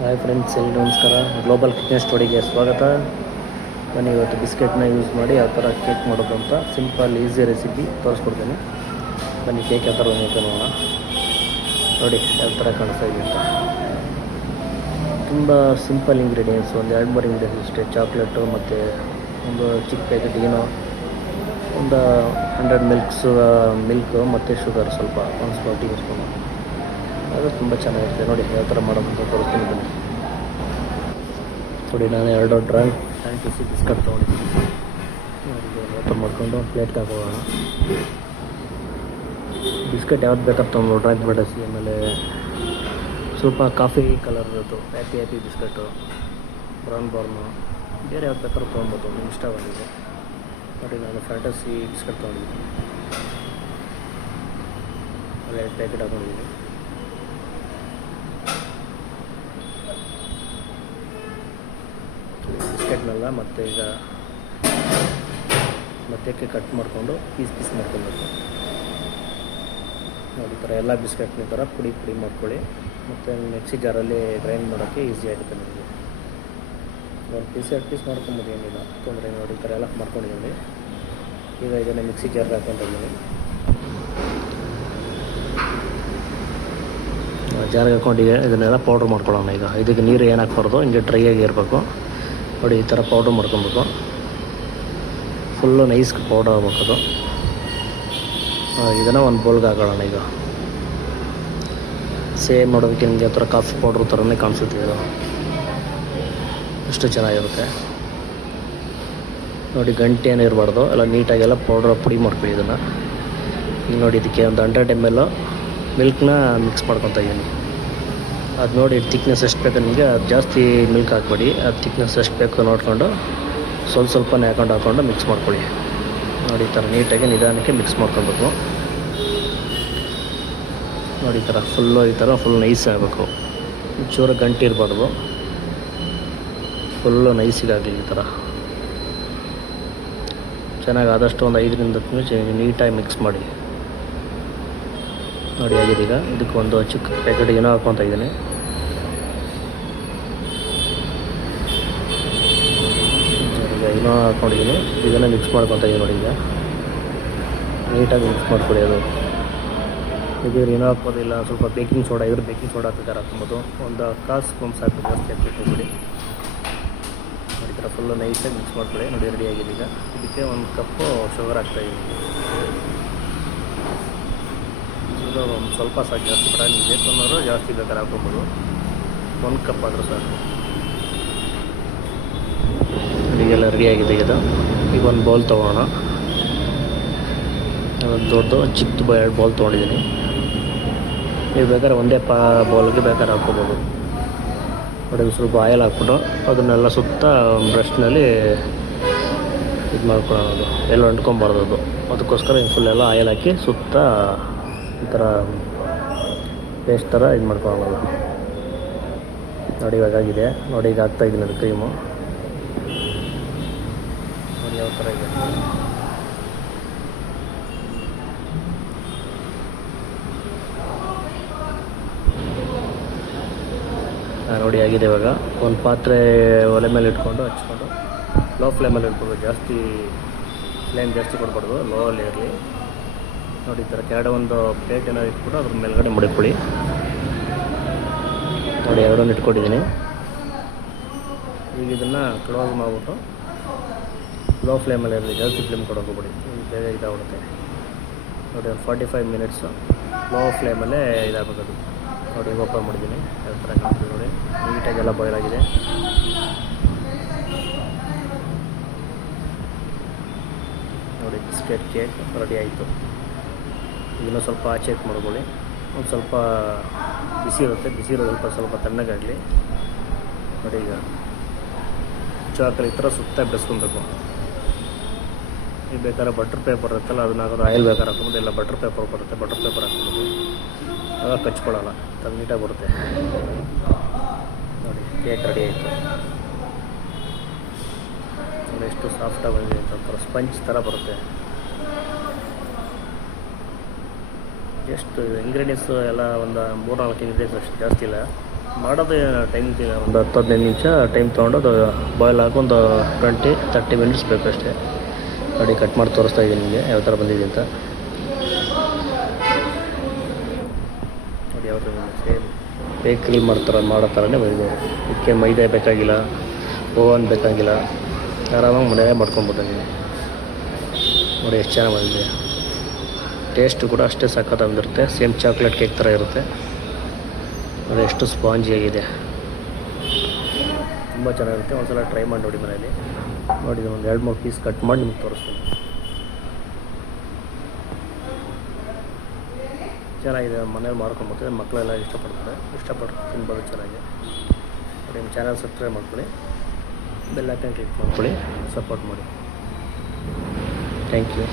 Hi friends, ಎಲ್ಲಿ ನಮಸ್ಕಾರ. Global kitchen ಸ್ಟೋರಿಗೆ ಸ್ವಾಗತ. ನಾನು ಇವತ್ತು ಬಿಸ್ಕೆಟ್ನ ಯೂಸ್ ಮಾಡಿ ಯಾವ ಥರ ಕೇಕ್ ಮಾಡೋದು ಅಂತ ಸಿಂಪಲ್ ಈಸಿ ರೆಸಿಪಿ ತೋರಿಸ್ಕೊಡ್ತೀನಿ. ಬನ್ನಿ ಕೇಕ್ ಯಾವ ಥರ ಬಂದಿತ್ತು ನೋಡೋಣ. ನೋಡಿ ಯಾವ ಥರ ಕಾಣಿಸ್ತಾ ಇದೆ ಅಂತ. ತುಂಬ ಸಿಂಪಲ್ ಇಂಗ್ರೀಡಿಯೆಂಟ್ಸ್, ಒಂದು 2-3 ಇಂಗ್ರೀಡಿಯೆಂಟ್ಸ್ ಅಷ್ಟೇ. ಚಾಕ್ಲೇಟು ಮತ್ತು ಒಂದು ಚಿಕ್ಕ ಪ್ಯಾಕೆಟ್ ಏನೋ ಒಂದು 100 ಮಿಲ್ಕು ಮತ್ತು ಶುಗರ್ ಸ್ವಲ್ಪ ಒಂದು ಸ್ಪೂನ್ ಅದು ತುಂಬ ಚೆನ್ನಾಗಿರುತ್ತೆ. ನೋಡಿ ಯಾವ ಥರ ಮಾಡೋದು ಅಂತ ತೋರಿಸ್ತೀನಿ ಬನ್ನಿ. ನೋಡಿ ನಾನು 2 ಡ್ರಾಯಿಂಗ್ ಫ್ಯಾಂಟಸಿ ಬಿಸ್ಕಟ್ ತೊಗೊಂಡಿದ್ದೀನಿ. ಓಪನ್ ಮಾಡಿಕೊಂಡು ಪ್ಲೇಟ್ಗೆ ಹಾಕೋಣ. ಬಿಸ್ಕೆಟ್ ಯಾವ್ದು ಬೇಕಾದ್ರೆ ತೊಗೊಂಡು ಡ್ರಾಯಿಂಗ್ ಫ್ಯಾಂಟಸಿ, ಆಮೇಲೆ ಸ್ವಲ್ಪ ಕಾಫಿ ಕಲರ್ದು ಹ್ಯಾಪಿ ಬಿಸ್ಕಟ್ಟು, ಬ್ರೌನ್ ಬಾರ್ನು, ಬೇರೆ ಯಾವ್ದು ಬೇಕಾದ್ರೂ ತೊಗೊಬೋದು, ನಿಮ್ಗೆ ಇಷ್ಟವಾಗಿದೆ. ನೋಡಿ ನಾನು ಫ್ಯಾಂಟಸಿ ಬಿಸ್ಕಟ್ ತೊಗೊಂಡಿದ್ದೀನಿ. ಒಳ್ಳೆ ಪ್ಯಾಕೆಟ್ ಹಾಕೊಂಡಿದ್ದೀನಿ. ಬಿಸ್ಕೆಟ್ನೆಲ್ಲ ಮತ್ತು ಈಗ ಮತ್ತೆ ಕಟ್ ಮಾಡಿಕೊಂಡು ಪೀಸ್ ಮಾಡ್ಕೊಬೇಕು. ನೋಡಿ ಈ ಥರ ಎಲ್ಲ ಬಿಸ್ಕೆಟ್ನ ಥರ ಪುಡಿ ಮಾಡ್ಕೊಳ್ಳಿ. ಮತ್ತು ಮಿಕ್ಸಿ ಜಾರಲ್ಲಿ ಗ್ರೈಂಡ್ ಮಾಡೋಕ್ಕೆ ಈಸಿ ಆಗುತ್ತೆ ನಿಮಗೆ. ಒಂದು ಪೀಸ್ ಮಾಡ್ಕೊಬೋದು, ಏನಿಲ್ಲ ತೊಂದರೆ. ನೋಡಿ ಈ ಥರ ಎಲ್ಲ ಮಾಡ್ಕೊಂಡಿದ್ದೀನಿ. ಈಗ ಇದನ್ನು ಮಿಕ್ಸಿ ಜಾರ್ಗೆ ಹಾಕ್ಕೊಂಡಿದ್ದೀನಿ. ಜಾರ್ಗೆ ಹಾಕೊಂಡು ಇದನ್ನೆಲ್ಲ ಪೌಡ್ರ್ ಮಾಡ್ಕೊಳ್ಳೋಣ. ಈಗ ಇದಕ್ಕೆ ನೀರು ಏನು ಹಾಕ್ಬಾರ್ದು, ಹಿಂಗೆ ಡ್ರೈ ಆಗಿ ಇರಬೇಕು. ನೋಡಿ ಈ ಥರ ಪೌಡ್ರ್ ಮಾಡ್ಕೊಬೇಕು. ಫುಲ್ಲು ನೈಸ್ ಪೌಡರ್ ಆಗ್ಬೇಕದು. ಇದನ್ನು ಒಂದು ಬೌಲ್ಗೆ ಹಾಕೊಳ್ಳೋಣ. ಈಗ ಸೇಮ್ ನೋಡೋದಕ್ಕೆ ನಿಮಗೆ ಆ ಥರ ಕಾಫಿ ಪೌಡ್ರ್ ಥರನೇ ಕಾಣಿಸುತ್ತೆ. ಇದು ಅಷ್ಟು ಚೆನ್ನಾಗಿರುತ್ತೆ. ನೋಡಿ ಗಂಟೆ ಏನೂ ಇರಬಾರ್ದು, ಎಲ್ಲ ನೀಟಾಗೆಲ್ಲ ಪುಡಿ ಮಾಡ್ಕೊಳ್ಳಿ ಇದನ್ನು. ಈಗ ನೋಡಿ ಇದಕ್ಕೆ ಒಂದು 100 ml ಮಿಲ್ಕ್ನ ಮಿಕ್ಸ್ ಮಾಡ್ಕೊತಾ ಇದ್ದೀನಿ. ಅದು ನೋಡಿ ತಿಕ್ನೆಸ್ ಎಷ್ಟು ಬೇಕು ನಿಮಗೆ, ಅದು ಜಾಸ್ತಿ ಮಿಲ್ಕ್ ಹಾಕ್ಬೇಡಿ. ಅದು ತಿಕ್ನೆಸ್ ಎಷ್ಟು ಬೇಕು ನೋಡಿಕೊಂಡು ಸ್ವಲ್ಪನೇ ಹಾಕೊಂಡು ಮಿಕ್ಸ್ ಮಾಡ್ಕೊಳ್ಳಿ. ನೋಡಿ ಈ ಥರ ನೀಟಾಗಿ ನಿಧಾನಕ್ಕೆ ಮಿಕ್ಸ್ ಮಾಡ್ಕೊಬೇಕು. ನೋಡಿ ಈ ಥರ ಫುಲ್ ನೈಸ್ ಆಗಬೇಕು. ಚೂರು ಗಂಟೆ ಇರಬಾರ್ದು, ಫುಲ್ಲು ನೈಸಿಗಾಗಲಿ. ಈ ಥರ ಚೆನ್ನಾಗಿ ಆದಷ್ಟು ಒಂದು 5ರಿಂದ 10 ನಿಮಿಷ ನೀಟಾಗಿ ಮಿಕ್ಸ್ ಮಾಡಿ. ನೋಡಿ ಆಗಿದೆ. ಈಗ ಇದಕ್ಕೆ ಒಂದು ಚಿಕ್ಕ ಪ್ಯಾಕೆಟ್ ಏನೋ ಹಾಕ್ಕೊತಾ ಇದ್ದೀನಿ. ಈಗ ಏನೋ ಹಾಕ್ಕೊಂಡಿದ್ದೀನಿ. ಇದನ್ನು ಮಿಕ್ಸ್ ಮಾಡ್ಕೊತಾ ಇದ್ದೀನಿ. ನೋಡಿ ಈಗ ನೀಟಾಗಿ ಮಿಕ್ಸ್ ಮಾಡ್ಕೊಳ್ಳಿ. ಅದು ಇದು ಏನೋ ಹಾಕ್ಬೋದಿಲ್ಲ, ಸ್ವಲ್ಪ ಬೇಕಿಂಗ್ ಸೋಡಾ ಹಾಕಿದ್ದಾರೆ, ಹಾಕ್ಬೋದು. ಒಂದು 1/4 ಸ್ಪೂನ್ ಸಾಕು, ಜಾಸ್ತಿ ಹಾಕ್ಬಿಟ್ಟು ಹೋಗ್ಬಿಡಿ. ನೋಡಿ ಈ ಥರ ಫುಲ್ಲು ನೈಸಾಗಿ ಮಿಕ್ಸ್ ಮಾಡ್ಕೊಳ್ಳಿ. ನೋಡಿ ರೆಡಿಯಾಗಿದೆ. ಈಗ ಇದಕ್ಕೆ 1 ಕಪ್ಪು ಶುಗರ್ ಹಾಕ್ತಾಯಿದ್ದೀನಿ. ಒಂದು ಸ್ವಲ್ಪ ಸಾಕು, ಜಾಸ್ತಿ ಬೇಡ. ನೀವು ಬೇಕು ಅನ್ನೋರು ಜಾಸ್ತಿ ಬೇಕಾದ್ರೆ ಹಾಕ್ಕೊಬೋದು. 1 ಕಪ್ ಆದರೂ ಸಾಕು. ಈಗೆಲ್ಲ ರೆಡಿಯಾಗಿದೆ. ಈಗ ಒಂದು ಬೌಲ್ ತೊಗೊಳ್ಳೋಣ. ಒಂದು ದೊಡ್ಡ ಚಿಕ್ಕದು 2 ಬೌಲ್ ತೊಗೊಂಡಿದ್ದೀನಿ. ನೀವು ಬೇಕಾದ್ರೆ ಒಂದೇ ಬೌಲ್ಗೆ ಬೇಕಾದ್ರೆ ಹಾಕ್ಕೊಬೋದು. ನೋಡಿ ಸ್ವಲ್ಪ ಆಯಿಲ್ ಹಾಕ್ಬಿಟ್ಟು ಅದನ್ನೆಲ್ಲ ಸುತ್ತ ಬ್ರಷ್ನಲ್ಲಿ ಇದು ಮಾಡ್ಕೊಳ್ಳೋದು, ಎಲ್ಲ ಅಂಟ್ಕೊಬಾರ್ದು ಅದು. ಅದಕ್ಕೋಸ್ಕರ ಫುಲ್ಲೆಲ್ಲ ಆಯಿಲ್ ಹಾಕಿ ಸುತ್ತ ಈ ಥರ ಪೇಸ್ಟ್ ಥರ ಇದು ಮಾಡ್ಕೊಳ್ಳೋದು. ನೋಡಿ ಇವಾಗಾಗಿದೆ. ನೋಡಿ ಈಗ ಹಾಕ್ತಾಯಿದ್ದೀನಿ ಅದು ಕ್ರೀಮು. ನೋಡಿ ಯಾವ ಥರ ಇದೆ. ನೋಡಿ ಆಗಿದೆ. ಇವಾಗ ಒಂದು ಪಾತ್ರೆ ಒಲೆ ಮೇಲೆ ಇಟ್ಕೊಂಡು ಹಚ್ಕೊಂಡು ಲೋ ಫ್ಲೇಮಲ್ಲಿ ಇಟ್ಕೊಬೇಕು. ಜಾಸ್ತಿ ಫ್ಲೇಮ್ ಜಾಸ್ತಿ ಕೊಡಬಾರ್ದು, ಲೋ ಅಲ್ಲಿ ಇರಲಿ. ನೋಡಿ ಈ ಥರ ಕೆಳಗಡೆ ಒಂದು ಪ್ಲೇಟ್ ಏನಾದ್ರು ಇಟ್ಬಿಟ್ಟು ಅದ್ರ ಮೇಲ್ಗಡೆ ಮಡಿಕೊಳ್ಳಿ. ನೋಡಿ 2 ಇಟ್ಕೊಂಡಿದ್ದೀನಿ. ಈಗ ಇದನ್ನು ಕ್ಲೋಸ್ ಮಾಡಿಬಿಟ್ಟು ಲೋ ಫ್ಲೇಮಲ್ಲಿ ಇರಲಿ, ಜಾಸ್ತಿ ಫ್ಲೇಮ್ ಕೊಡೋಕೋಗ್ಬಿಡಿ, ಬೇಗ ಇದಾಗ್ಬಿಡುತ್ತೆ. ನೋಡಿ ಒಂದು 45 ಮಿನಿಟ್ಸು ಲೋ ಫ್ಲೇಮಲ್ಲೇ ಇದಾಗಬೇಕು. ನೋಡಿ ಓಪನ್ ಮಾಡಿದ್ದೀನಿ. ಯಾವ ಥರ ಕಾಣ್ತದೆ ನೋಡಿ, ನೀಟಾಗೆಲ್ಲ ಬಾಯ್ಲ್ ಆಗಿದೆ. ನೋಡಿ ಬಿಸ್ಕೆಟ್ ಕೇಕ್ ರೆಡಿ ಆಯಿತು. ಇನ್ನೂ ಸ್ವಲ್ಪ ಆಚೆ ಮಾಡ್ಕೊಳ್ಳಿ. ಒಂದು ಸ್ವಲ್ಪ ಬಿಸಿ ಇರೋದು ಸ್ವಲ್ಪ ತಣ್ಣಗಾಗಲಿ. ನೋಡಿ ಈಗ ಚಾಕಲ್ ಈ ಥರ ಸುತ್ತ ಬೆಳೆಸ್ಕೊಬೇಕು. ಈಗ ಬೇಕಾದ್ರೆ ಬಟರ್ ಪೇಪರ್ ಇರುತ್ತಲ್ಲ, ಅದನ್ನ ಹಾಕೋದು. ಆಯಿಲ್ ಬೇಕಾದ್ರೆ ಹಾಕ್ಬೋದು, ಇಲ್ಲ ಬಟರ್ ಪೇಪರ್ ಬರುತ್ತೆ, ಬಟರ್ ಪೇಪರ್ ಹಾಕ್ಬೋದು. ಆಗ ಕಚ್ಕೊಳ್ಳಲ್ಲ, ಅದು ನೀಟಾಗಿ ಬರುತ್ತೆ. ನೋಡಿ ಕೇಕ್ ರೆಡಿ ಆಯಿತು. ನೋಡಿ ಎಷ್ಟು ಸಾಫ್ಟಾಗಿ ಬಂದಿದೆ ಅಂತ, ಒಂಥರ ಸ್ಪಂಜ್ ಥರ ಬರುತ್ತೆ. ಎಷ್ಟು ಇಂಗ್ರೀಡಿಯೆಂಟ್ಸು ಎಲ್ಲ ಒಂದು 3-4 ಇಂಗ್ರೀಡಿಯೆಂಟ್ಸ್ ಅಷ್ಟು ಜಾಸ್ತಿ ಇಲ್ಲ. ಮಾಡೋದು ಟೈಮ್ ಇಲ್ಲ, ಒಂದು 10-15 ನಿಮಿಷ ಟೈಮ್ ತೊಗೊಂಡು ಅದು ಬಾಯ್ಲ್ ಹಾಕಿ ಒಂದು 20-30 ಮಿನಿಟ್ಸ್ ಬೇಕಷ್ಟೇ. ನೋಡಿ ಕಟ್ ಮಾಡಿ ತೋರಿಸ್ತಾ ಇದ್ದೀನಿ ನಿಮಗೆ ಯಾವ ಥರ ಬಂದಿದೆ ಅಂತ. ನೋಡಿ ಯಾವ ಥರ ಸೇಮ್ ಬೇಕ್ರಿ ಮಾಡೋ ಥರನೇ ಬಂದಿದೆ. ಇದಕ್ಕೆ ಮೈದಾ ಬೇಕಾಗಿಲ್ಲ, ಓವನ್ ಬೇಕಾಗಿಲ್ಲ, ಆರಾಮಾಗಿ ಮನೆಯಲ್ಲೇ ಮಾಡ್ಕೊಬೋದು ನೀವು. ನೋಡಿ ಎಷ್ಟು ಚೆನ್ನಾಗಿ ಬಂದಿದೆ. ಟೇಸ್ಟು ಕೂಡ ಅಷ್ಟೇ ಸಖತ್ತಾಗಿ ಬಂದಿರುತ್ತೆ. ಸೇಮ್ ಚಾಕ್ಲೇಟ್ ಕೇಕ್ ಥರ ಇರುತ್ತೆ. ನೋಡಿ ಎಷ್ಟು ಸ್ಪಾಂಜಿಯಾಗಿದೆ, ತುಂಬ ಚೆನ್ನಾಗಿರುತ್ತೆ. ಒಂದ್ಸಲ ಟ್ರೈ ಮಾಡಿ ನೋಡಿ ಮನೆಯಲ್ಲಿ. ನೋಡಿ ಒಂದು 2-3 ಪೀಸ್ ಕಟ್ ಮಾಡಿ ನಿಮ್ಗೆ ತೋರಿಸ್ತೀನಿ. ಚೆನ್ನಾಗಿದೆ, ಮನೇಲಿ ಮಾಡ್ಕೊಂಡ್ಬಿಡ್ತಾರೆ, ಮಕ್ಕಳೆಲ್ಲ ಇಷ್ಟಪಟ್ಟು ತಿನ್ಬೋದು ಚೆನ್ನಾಗಿ. ನೋಡಿ ನಿಮ್ಮ ಚಾನಲ್ ಸಬ್ಸ್ಕ್ರೈಬ್ ಮಾಡ್ಕೊಳ್ಳಿ, ಬೆಲ್ ಐಕಾನ್ ಕ್ಲಿಕ್ ಮಾಡ್ಕೊಳ್ಳಿ, ಸಪೋರ್ಟ್ ಮಾಡಿ. Thank you.